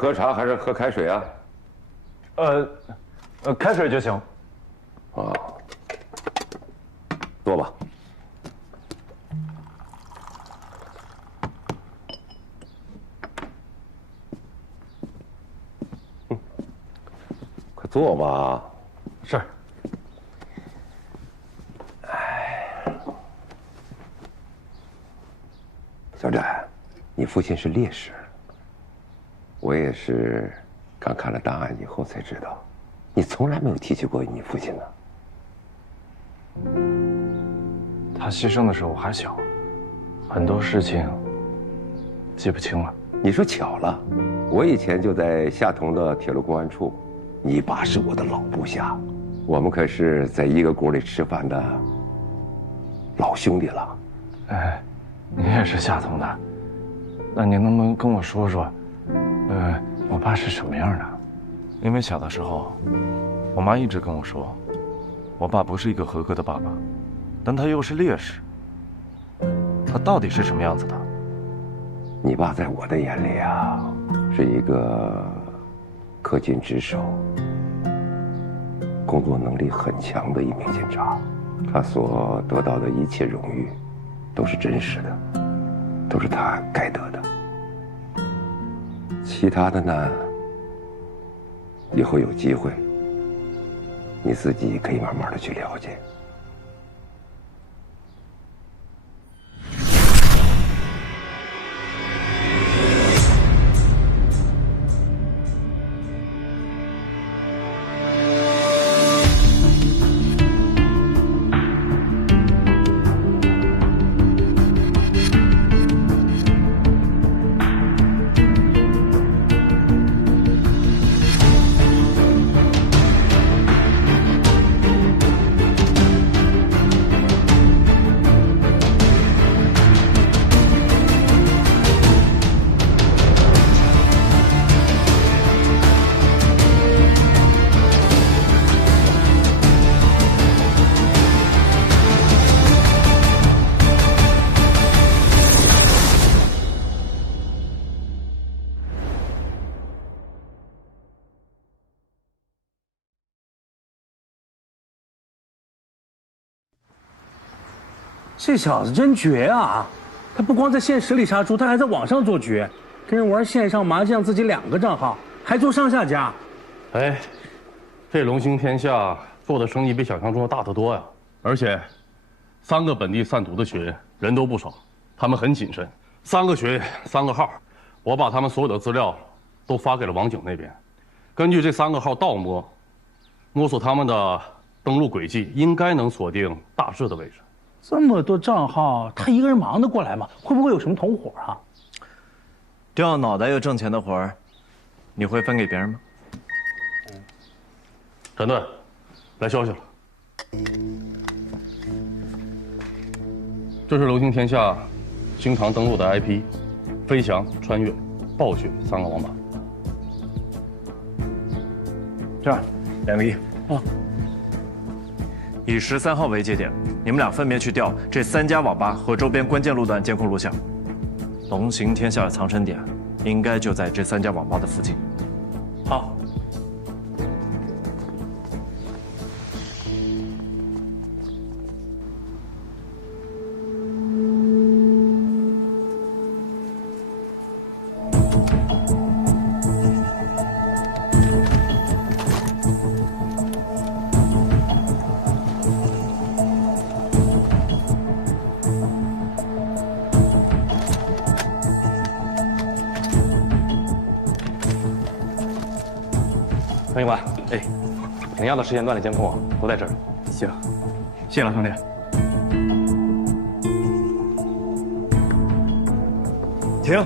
喝茶还是喝开水啊？开水就行。啊，坐吧。快坐吧。是。小展，你父亲是烈士。我也是刚看了档案以后才知道，你从来没有提起过你父亲呢。他牺牲的时候我还小，很多事情记不清了。你说巧了，我以前就在下同的铁路公安处，你爸是我的老部下，我们可是在一个锅里吃饭的老兄弟了。哎，你也是下同的，那您能不能跟我说说，我爸是什么样的？因为小的时候，我妈一直跟我说，我爸不是一个合格的爸爸，但他又是烈士。他到底是什么样子的？你爸在我的眼里啊，是一个恪尽职守、工作能力很强的一名警察。他所得到的一切荣誉，都是真实的，都是他该得的。其他的呢，以后有机会，你自己可以慢慢的去了解。这小子真绝啊！他不光在现实里杀猪，他还在网上做绝，跟人玩线上麻将，自己2个账号，还做上下家。哎，这龙兴天下做的生意比想象中的大得多呀！而且，3个本地贩毒的学员人都不少，他们很谨慎，3个学员3个号，我把他们所有的资料都发给了王警那边，根据这3个号倒摸索他们的登录轨迹，应该能锁定大致的位置。这么多账号，他一个人忙得过来吗？会不会有什么同伙啊？掉脑袋又挣钱的活儿，你会分给别人吗？陈队，来消息了。这是龙兴天下经常登录的 IP， 飞翔、穿越、暴雪3个网码。这样，2个亿。啊。以13号为节点，你们俩分别去调这3家网吧和周边关键路段监控录像。龙行天下的藏身点，应该就在这3家网吧的附近。好。陈警官，哎，你要的时间段的监控都在这儿。行，谢谢老兄弟。停！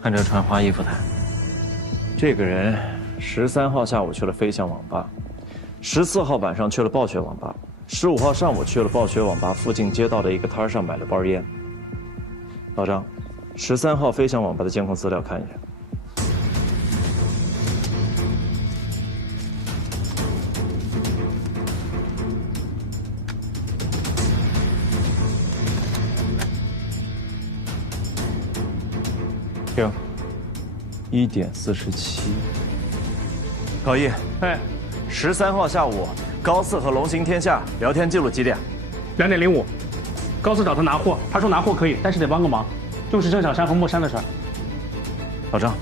看这穿花衣服的，这个人13号下午去了飞翔网吧，14号晚上去了暴雪网吧，15号上午去了暴雪网吧附近街道的一个摊上买了包烟。老张，13号飞翔网吧的监控资料看一眼。1:47。高一，哎13号下午，高四和龙行天下聊天记录几点？2:05，高四找他拿货，他说拿货可以，但是得帮个忙，就是郑小山和莫山的事儿。老张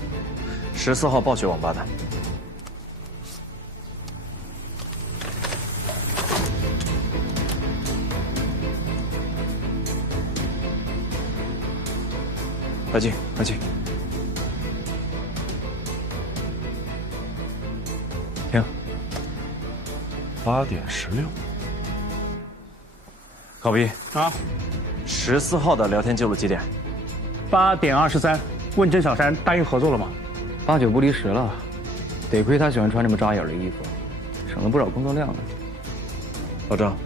，14号暴雪王八蛋。快进，快进。停。8:16。高一啊，14号的聊天记录几点？8:23，问郑小山答应合作了吗？8、9不离10了，得亏他喜欢穿这么扎眼的衣服，省了不少工作量呢。老张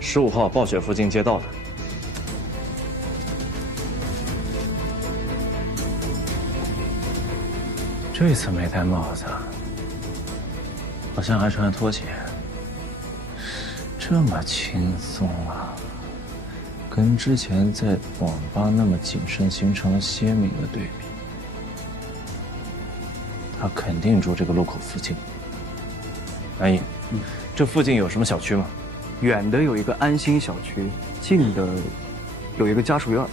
，15号暴雪附近街道的。这次没戴帽子，好像还穿拖鞋，这么轻松啊，跟之前在网吧那么谨慎形成了鲜明的对比。他肯定住这个路口附近。南一，这附近有什么小区吗？远的有一个安心小区，近的有一个家属院。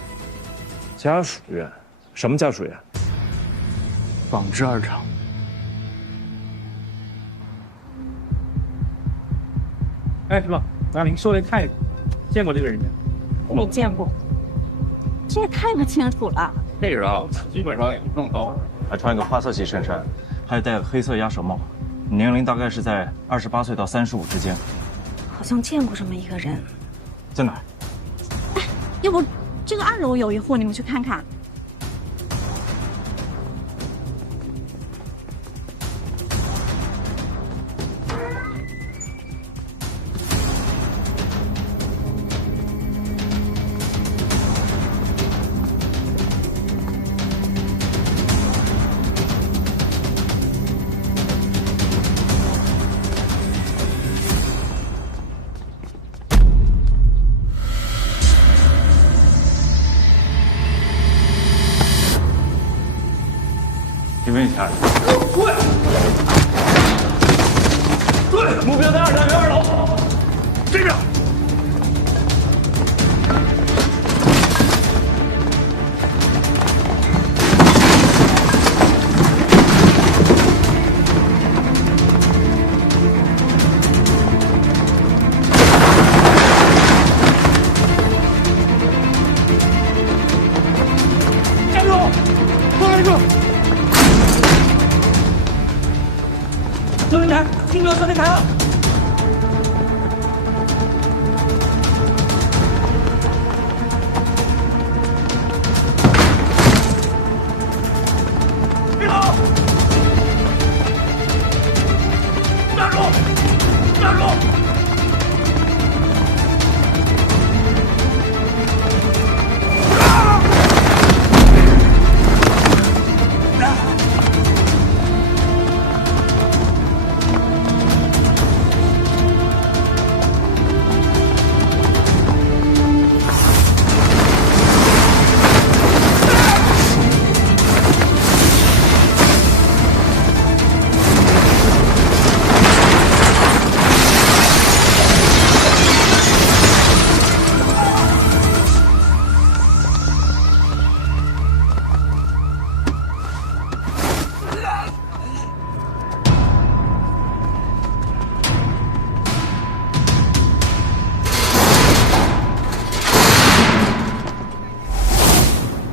家属院？什么家属院？纺织二厂。哎，什么？阿玲说的太见过这个人没？没见过，这也太不清楚了。这人啊，基本上也弄高，还穿一个花色系衬衫，还戴个黑色鸭舌帽，年龄大概是在28岁到35之间。好像见过这么一个人，在哪儿？哎，要不这个2楼有一户，你们去看看。请问一下，对，目标在2单元2楼，这边。站住！站住！收银台，听没有收银台了。别跑！站住！站住！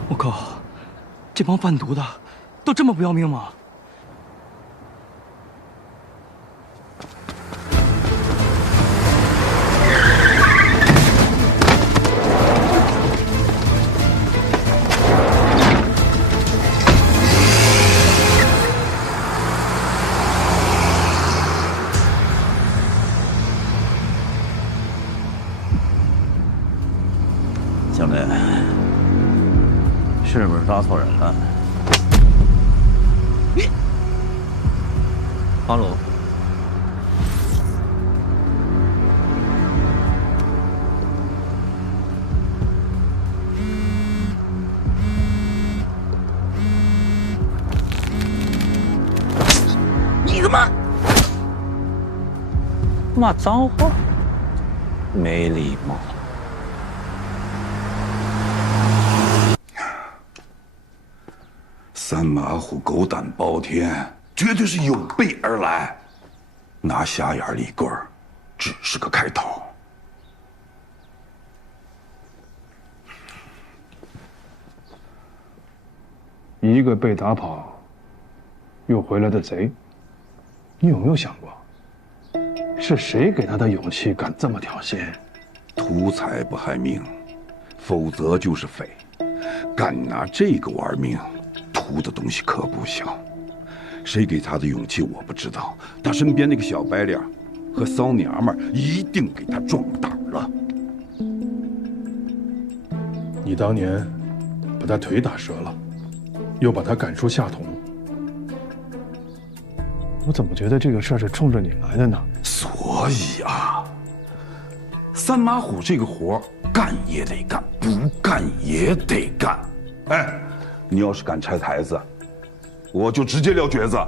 我靠，这帮贩毒的都这么不要命吗？兄弟，是不是抓错人了？哈喽。骂脏话，没礼貌。三马虎狗胆包天，绝对是有备而来。拿瞎眼李贵儿，只是个开头。一个被打跑又回来的贼，你有没有想过，是谁给他的勇气敢这么挑衅？图财不害命，否则就是匪。敢拿这个玩命，图的东西可不小。谁给他的勇气我不知道，他身边那个小白脸和骚娘们一定给他壮胆了。你当年把他腿打折了，又把他赶出夏同，我怎么觉得这个事儿是冲着你来的呢？所以啊，三马虎这个活干也得干，不干也得干。哎，你要是敢拆台子，我就直接撂蹶子。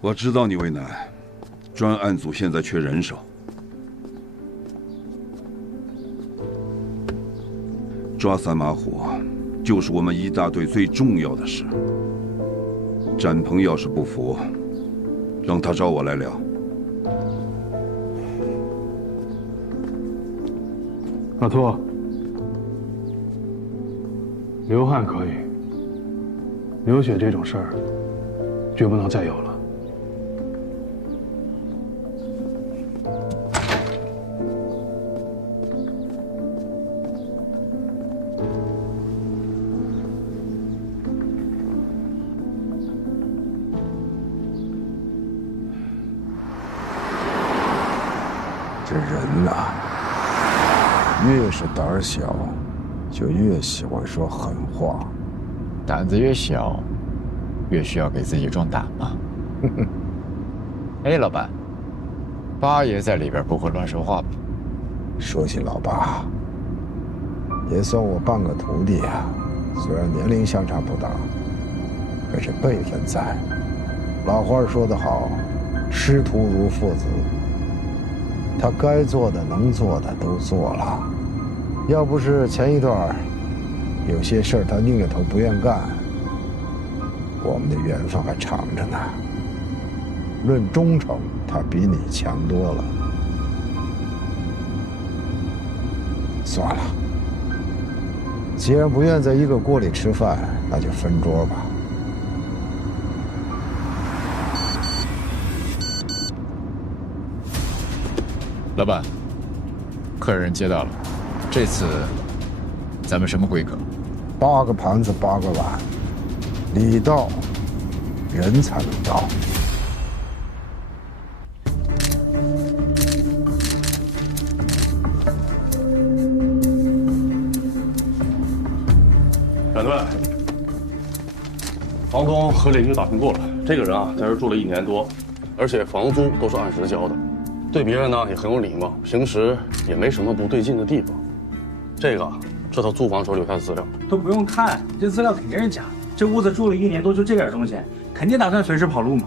我知道你为难，专案组现在缺人手，抓三马虎就是我们一大队最重要的事。展鹏要是不服，让他找我来聊。老秃，流汗可以，流血这种事儿绝不能再有了。这人呐，越是胆儿小，就越喜欢说狠话。胆子越小，越需要给自己壮胆嘛。哎，老板，八爷在里边不会乱说话吧？说起老八，也算我半个徒弟啊。虽然年龄相差不大，可是辈分在。老话说得好，师徒如父子。他该做的、能做的都做了，要不是前一段有些事儿他宁头不愿干，我们的缘分还长着呢。论忠诚，他比你强多了。算了，既然不愿在一个锅里吃饭，那就分桌吧。老板，客人接到了，这次咱们什么规格？8个盘子8个碗，礼到，人才能到。展队，房东和邻居打听过了，这个人啊，在这住了1年多，而且房租都是按时交的。对别人呢也很有礼貌，平时也没什么不对劲的地方。这个是他租房时候留下的资料，都不用看，这资料肯定是假的。这屋子住了1年多，就这点东西，肯定打算随时跑路嘛。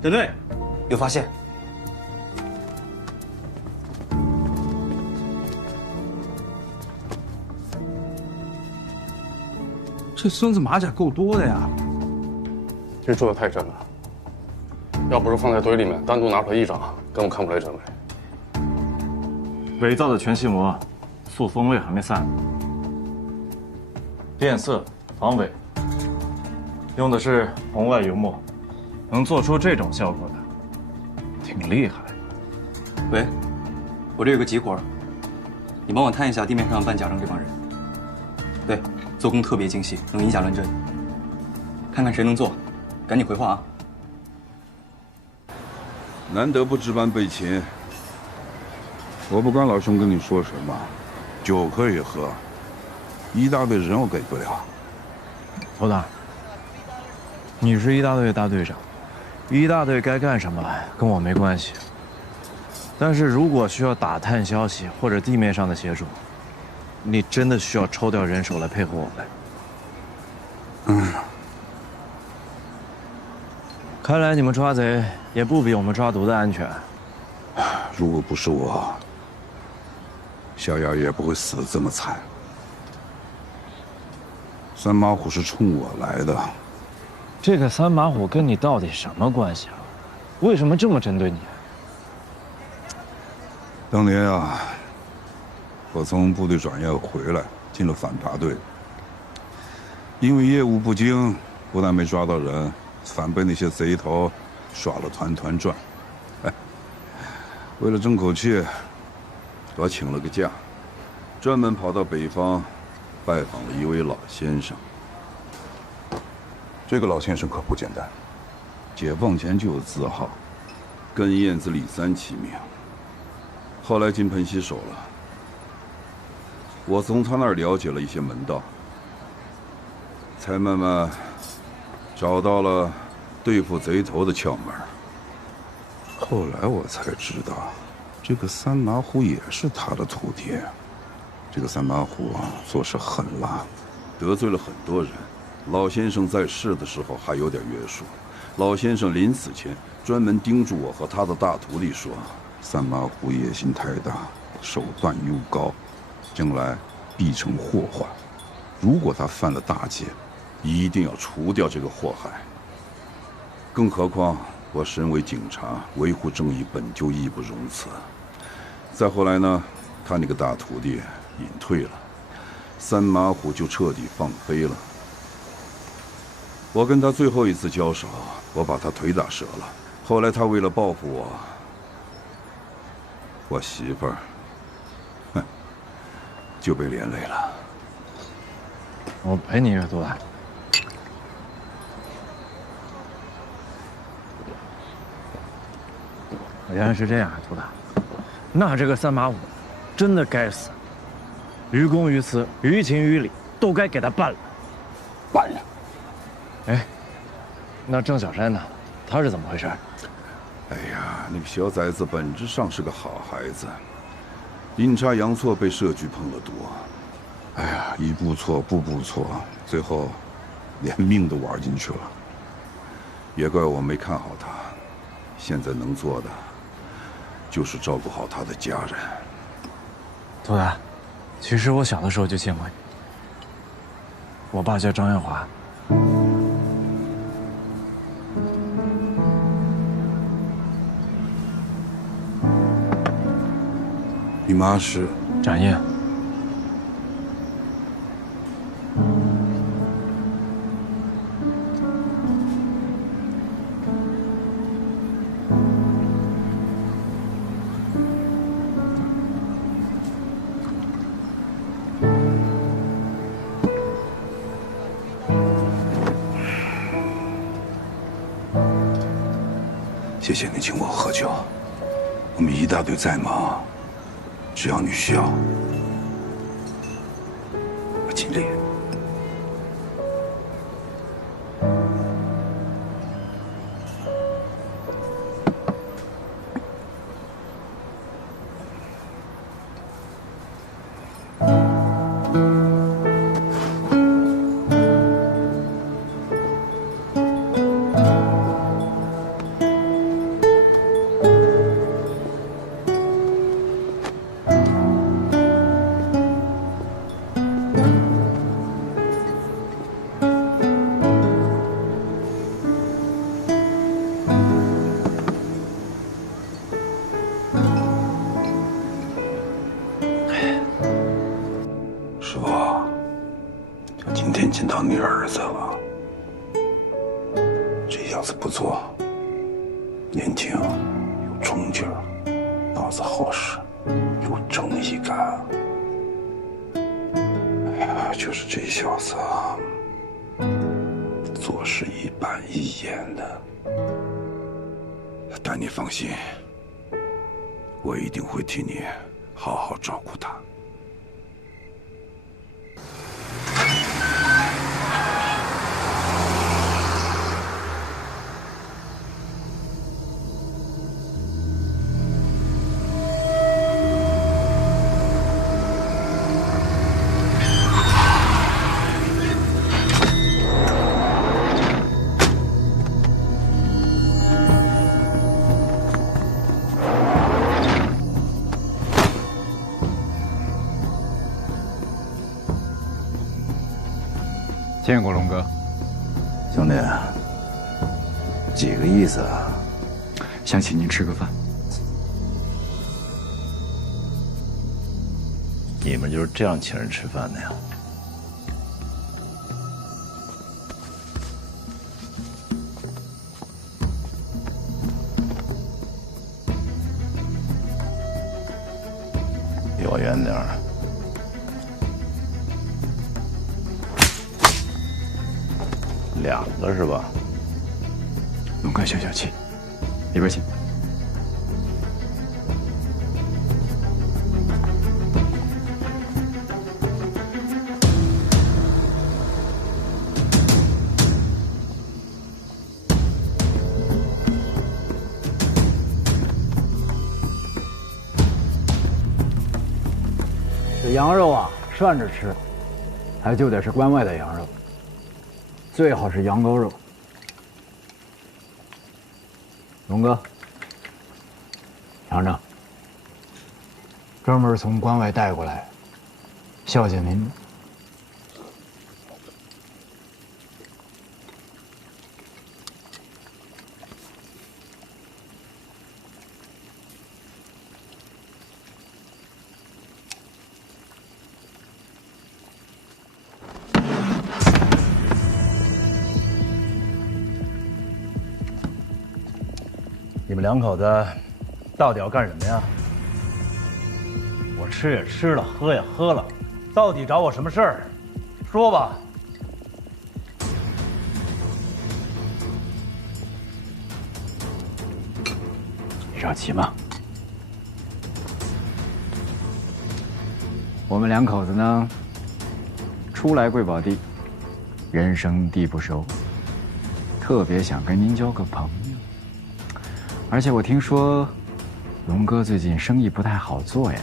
对对，有发现。这孙子马甲够多的呀！这做的太真了。要不是放在堆里面，单独拿出来一张，根本看不出来真伪。伪造的全息膜，塑风味还没散。变色防伪，用的是红外油墨，能做出这种效果的，挺厉害。喂，我这有个急活，你帮我探一下地面上办假证这帮人。对，做工特别精细，能以假乱真。看看谁能做，赶紧回话啊！难得不值班备勤，我不管老兄跟你说什么，酒可以喝，一大队人我给不了。头大，你是一大队大队长，一大队该干什么跟我没关系。但是如果需要打探消息或者地面上的协助，你真的需要抽调人手来配合我们。看来你们抓贼也不比我们抓毒的安全。如果不是我，小燕也不会死得这么惨。三马虎是冲我来的。这个三马虎跟你到底什么关系啊？为什么这么针对你？当年啊，我从部队转业回来，进了反扒队。因为业务不精，不但没抓到人，反被那些贼头耍了团团转。为了争口气，我请了个假，专门跑到北方，拜访了一位老先生。这个老先生可不简单，解放前就有字号，跟燕子李三齐名。后来金盆洗手了，我从他那儿了解了一些门道，才慢慢找到了对付贼头的窍门。后来我才知道，这个三马虎也是他的徒弟。这个三马虎啊，做事狠辣，得罪了很多人。老先生在世的时候还有点约束，老先生临死前专门叮嘱我和他的大徒弟说，三马虎野心太大，手段又高，将来必成祸患。如果他犯了大戒，一定要除掉这个祸害。更何况我身为警察，维护正义本就义不容辞。再后来呢，他那个大徒弟隐退了，三马虎就彻底放飞了。我跟他最后一次交手，我把他腿打折了。后来他为了报复我媳妇儿，就被连累了。我陪你阅读来。原来是这样啊，涂大。那这个三马虎，真的该死，于公于私，于情于理，都该给他办了。办呀！哎，那郑小山呢？他是怎么回事？哎呀，那个小崽子本质上是个好孩子，阴差阳错被社局碰了毒。哎呀，一步错，步步错，最后连命都玩进去了。也怪我没看好他，现在能做的就是照顾好他的家人。涂大，其实我小的时候就见过你。我爸叫张艳华。你妈是展燕。谢谢你请我喝酒，我们一大队再忙，只要你需要，我尽力。师傅，我今天见到你儿子了。这小子不错，年轻，有冲劲儿，脑子好使，有正义感。哎呀，就是这小子啊，做事一板一眼的。但你放心，我一定会替你好好照顾他。见过龙哥。兄弟，几个意思啊？想请您吃个饭。你们就是这样请人吃饭的呀？离我远点儿。两个是吧？龙哥消消气，里边请。这羊肉啊，涮着吃，还就得是关外的羊肉，最好是羊羔肉。龙哥，尝尝，专门从关外带过来，孝敬您的。你们两口子到底要干什么呀？我吃也吃了，喝也喝了，到底找我什么事儿？说吧。你着急吗？我们两口子呢，初来贵宝地，人生地不熟，特别想跟您交个朋友。而且我听说，龙哥最近生意不太好做呀。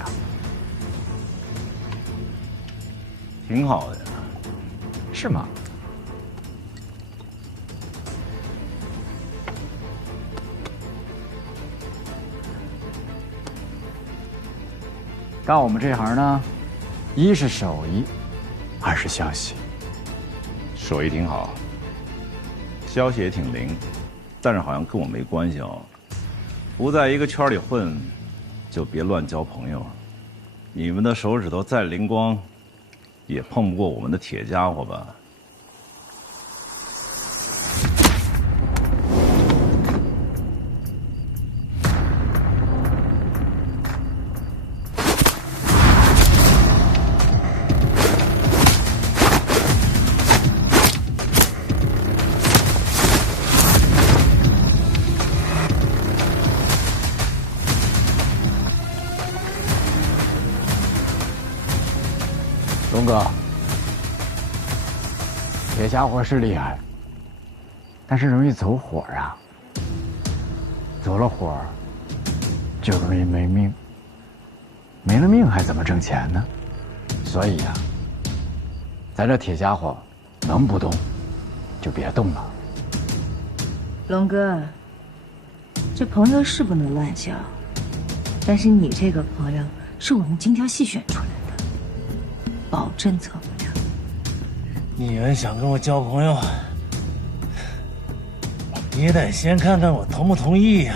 挺好的呀。是吗？干我们这行呢，一是手艺，二是消息。手艺挺好，消息也挺灵，但是好像跟我没关系哦。不在一个圈里混，就别乱交朋友。你们的手指头再灵光，也碰不过我们的铁家伙吧？龙哥，这家伙是厉害，但是容易走火啊。走了火，就容易没命。没了命还怎么挣钱呢？所以呀，咱这铁家伙能不动，就别动了。龙哥，这朋友是不能乱交，但是你这个朋友是我们精挑细选出来的，保证错不了。你们想跟我交朋友，也得先看看我同不同意呀。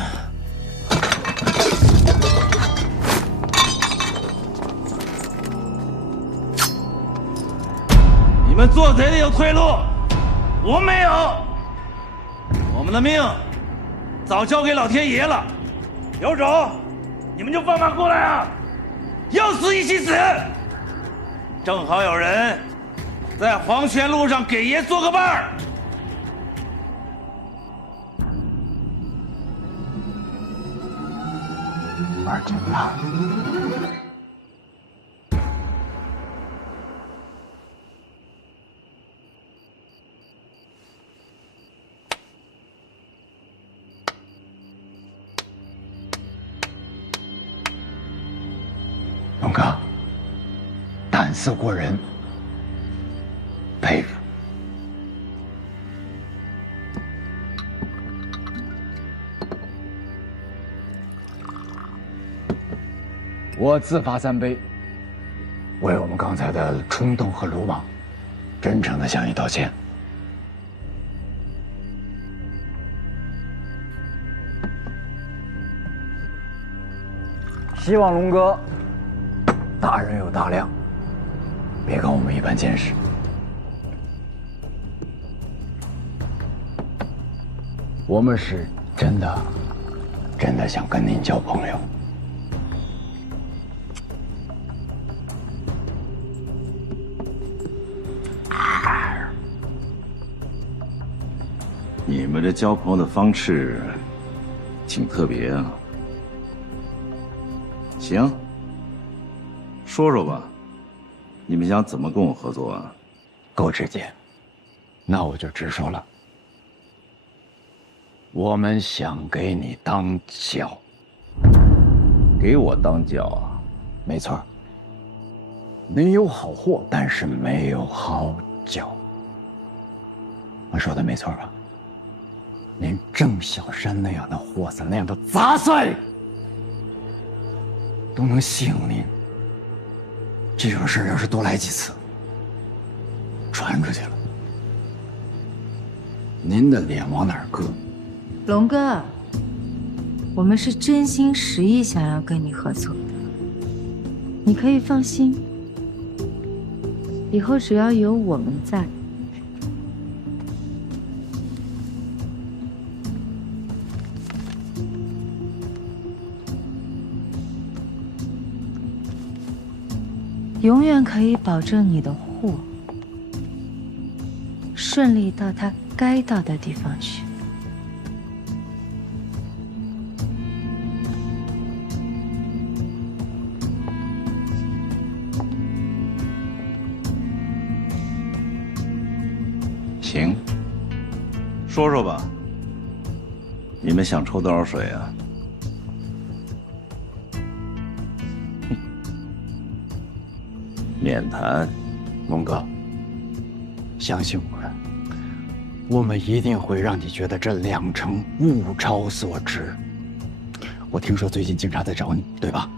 你们做贼的有退路，我没有。我们的命早交给老天爷了，有种你们就放马过来啊！要死一起死！正好有人在黄泉路上给爷做个伴儿。玩真大。龙哥，胆色过人，佩服。我自罚3杯，为我们刚才的冲动和鲁莽，真诚的向你道歉。希望龙哥大人有大量，别跟我们一般见识。我们是真的想跟您交朋友。你们这交朋友的方式挺特别啊。行，说说吧，你们想怎么跟我合作啊？够直接，那我就直说了。我们想给你当脚。给我当脚啊？没错。您有好货，但是没有好脚。我说的没错吧？连郑小山那样的货色，那样的杂碎，都能吸引您。这种事要是多来几次，传出去了，您的脸往哪儿搁？龙哥，我们是真心实意想要跟你合作的，你可以放心。以后只要有我们在，永远可以保证你的货顺利到它该到的地方去。行，说说吧，你们想抽多少水啊？免谈。龙哥，相信我们，我们一定会让你觉得这2成物超所值。我听说最近警察在找你，对吧？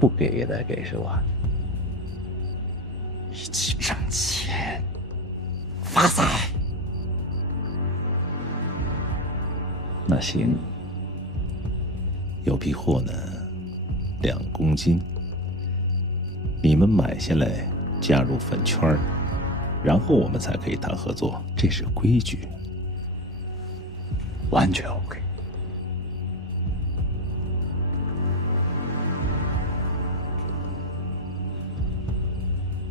不给也得给是吧？一起挣钱，发财。那行，有批货呢，2公斤，你们买下来加入粉圈，然后我们才可以谈合作，这是规矩。完全 OK。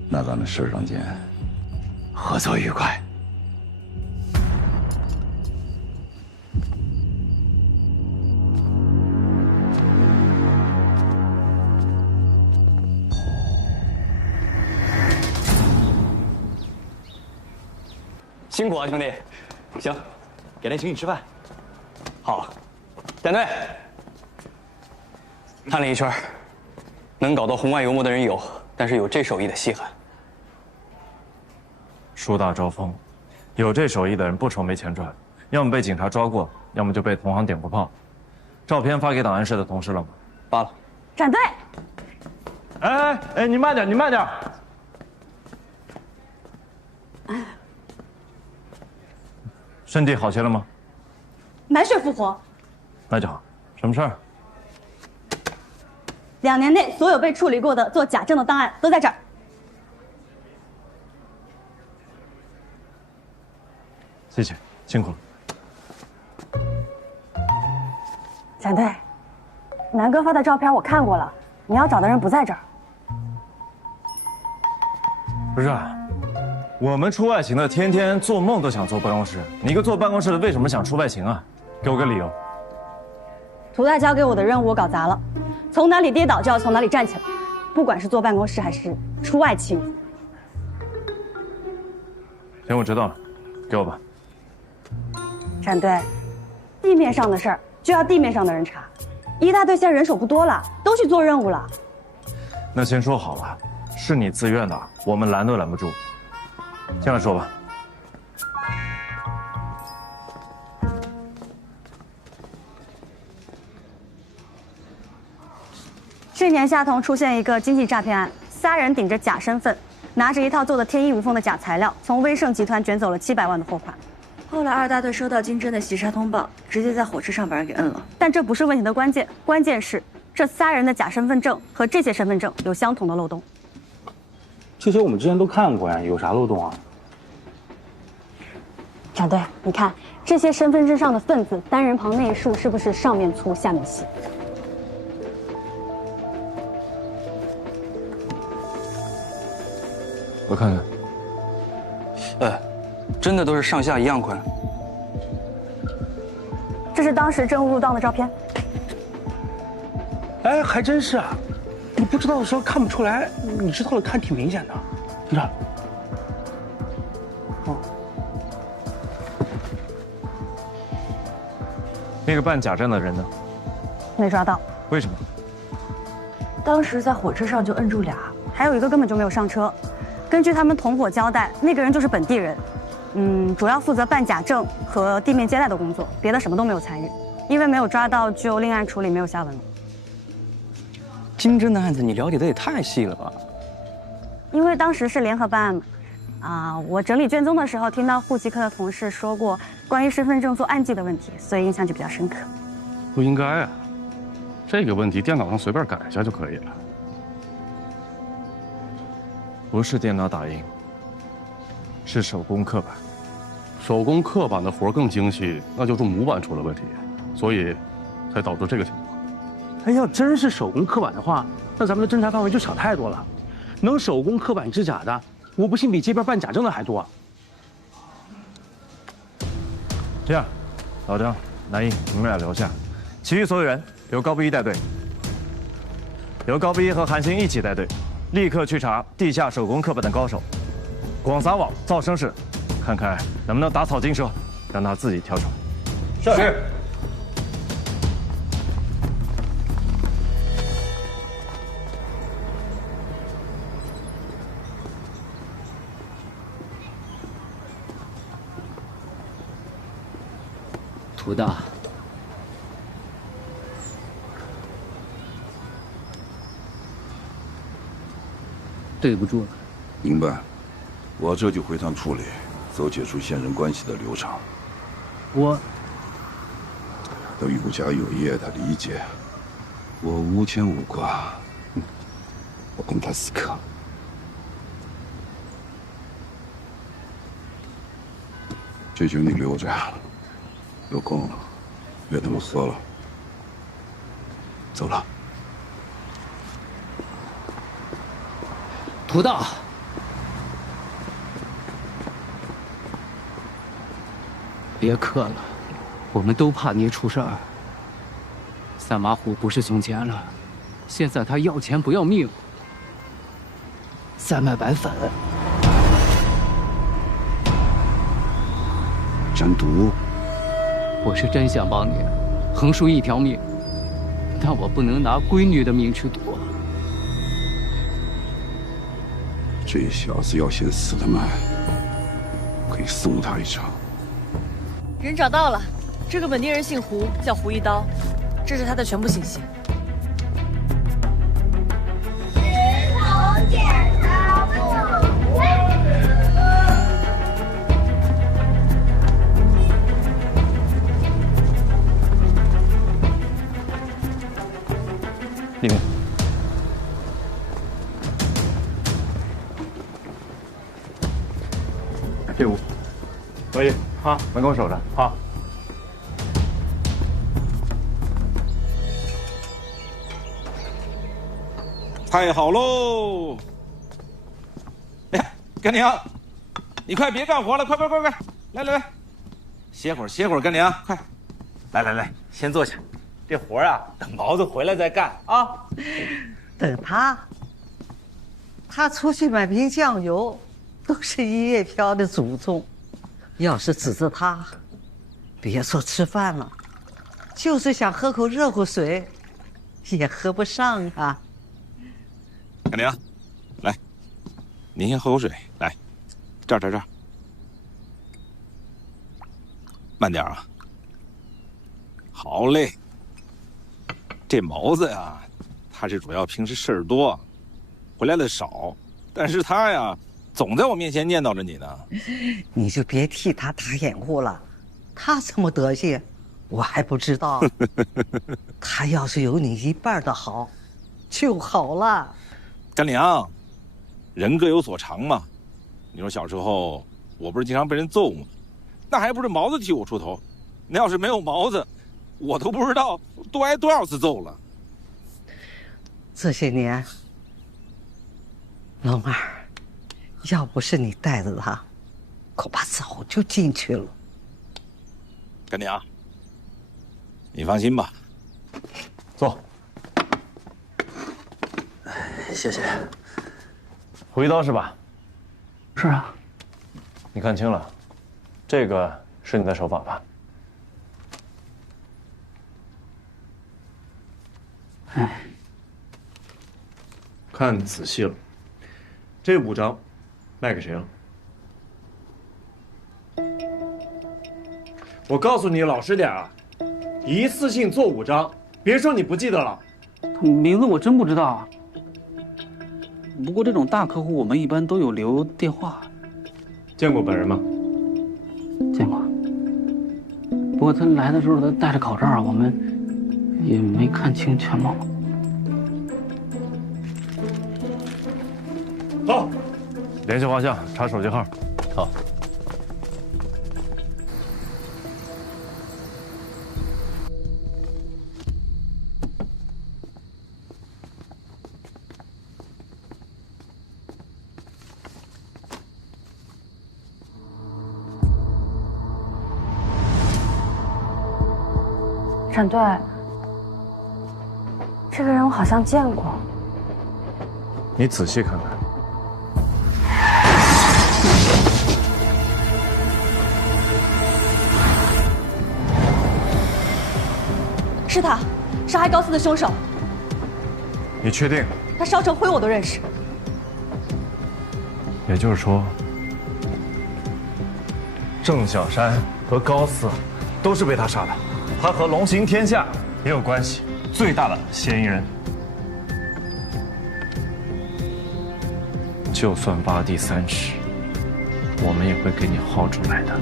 那咱们市上见，合作愉快。辛苦啊，兄弟！行，改天请你吃饭。好，站队。看了一圈，能搞到红外油墨的人有，但是有这手艺的稀罕。树大招风，有这手艺的人不愁没钱赚，要么被警察抓过，要么就被同行点过炮。照片发给档案室的同事了吗？发了。站队！哎，你慢点，你慢点。身体好些了吗？满血复活。那就好。什么事儿？2年内所有被处理过的做假证的档案都在这儿。谢谢，辛苦了。展队，南哥发的照片我看过了，你要找的人不在这儿。不是啊，我们出外勤的天天做梦都想坐办公室，你一个坐办公室的为什么想出外勤啊？给我个理由。涂大交给我的任务我搞砸了，从哪里跌倒就要从哪里站起来，不管是坐办公室还是出外勤。行，我知道了，给我吧。展队，地面上的事儿就要地面上的人查，一大队现在人手不多了，都去做任务了。那先说好了，是你自愿的，我们拦都拦不住。进来说吧。去年夏同出现一个经济诈骗案，3人顶着假身份，拿着一套做的天衣无缝的假材料，从威盛集团卷走了700万的货款。后来2大队收到金针的袭杀通报，直接在火车上把人给摁了。但这不是问题的关键，关键是这3人的假身份证和这些身份证有相同的漏洞。这些我们之前都看过呀，有啥漏洞啊？展队，你看这些身份证上的份子，单人旁那一竖是不是上面粗下面细？我看看。真的都是上下一样宽。这是当时证物入档的照片。哎，还真是啊！你不知道的时候看不出来，你知道了看挺明显的。你看，哦，那个办假证的人呢？没抓到。为什么？当时在火车上就摁住俩，还有一个根本就没有上车。根据他们同伙交代，那个人就是本地人，主要负责办假证和地面接待的工作，别的什么都没有参与。因为没有抓到，就另案处理，没有下文了。金针的案子你了解的也太细了吧？因为当时是联合办案嘛，我整理卷宗的时候听到户籍科的同事说过关于身份证做暗记的问题，所以印象就比较深刻。不应该啊，这个问题电脑上随便改一下就可以了。不是电脑打印，是手工刻板。手工刻板的活更精细，那就是模板出了问题，所以才导致这个情况。哎，要真是手工刻板的话，那咱们的侦查范围就小太多了。能手工刻板制假的，我不信比街边办假证的还多。这样，老张、南一，你们俩留下，其余所有人由高不一带队，由高不一和韩星一起带队，立刻去查地下手工刻板的高手，广撒网造声势，看看能不能打草惊蛇，让他自己跳出来。是。涂大，对不住了。明白，我这就回趟处理，走解除现任关系的流程。我都有家有业的理解，我无牵无挂，我跟他死磕。这酒你留着，有空约他们喝了。走了。涂大，别客了，我们都怕你出事儿。三马虎不是从前了，现在他要钱不要命，3卖白粉。真毒！我是真想帮你，横竖一条命，但我不能拿闺女的命去赌。这小子要先死的慢，可以送他一程。人找到了，这个本地人姓胡，叫胡一刀，这是他的全部信息。石头剪刀布。里面。这屋，可以啊，门口守着。好。太好喽！哎呀，干娘，你快别干活了，快，来，歇会儿，干娘，快，来，先坐下。这活啊，等毛子回来再干啊。等他出去买瓶酱油，都是1月飘的祖宗。要是指着他，别说吃饭了，就是想喝口热乎水，也喝不上啊。干娘，来，您先喝口水，来，这儿，慢点啊。好嘞。这毛子呀，他是主要平时事儿多，回来的少，但是他呀，总在我面前念叨着你呢。你就别替他打掩护了，他什么德行，我还不知道。他要是有你一半的好，就好了。干娘，人各有所长嘛。你说小时候我不是经常被人揍吗？那还不是毛子替我出头。那要是没有毛子，我都不知道多挨多少次揍了。这些年，龙儿，要不是你带着他，恐怕早就进去了。干娘，你放心吧。坐。谢谢。胡一刀是吧？是啊。你看清了，这个是你的手法吧？哎，看仔细了，这5张卖给谁了？我告诉你老实点啊，一次性做5张，别说你不记得了。名字我真不知道啊。不过这种大客户我们一般都有留电话。见过本人吗？见过。不过他来的时候他戴着口罩，我们也没看清全貌。好，联系画像，查手机号。好。沈队，这个人我好像见过。你仔细看看。是他，杀害高四的凶手。你确定？他烧成灰我都认识。也就是说，郑小山和高四都是被他杀的，他和龙行天下也有关系，最大的嫌疑人。就算挖地3尺，我们也会给你薅出来的。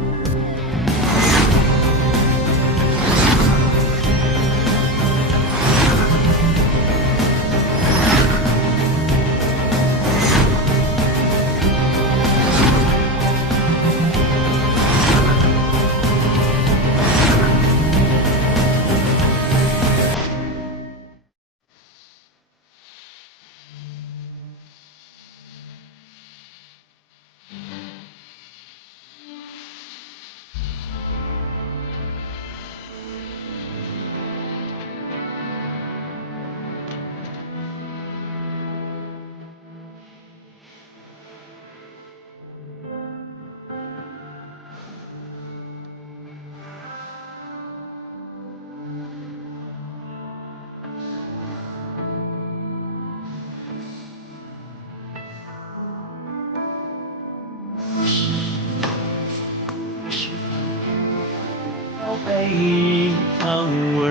背影，让我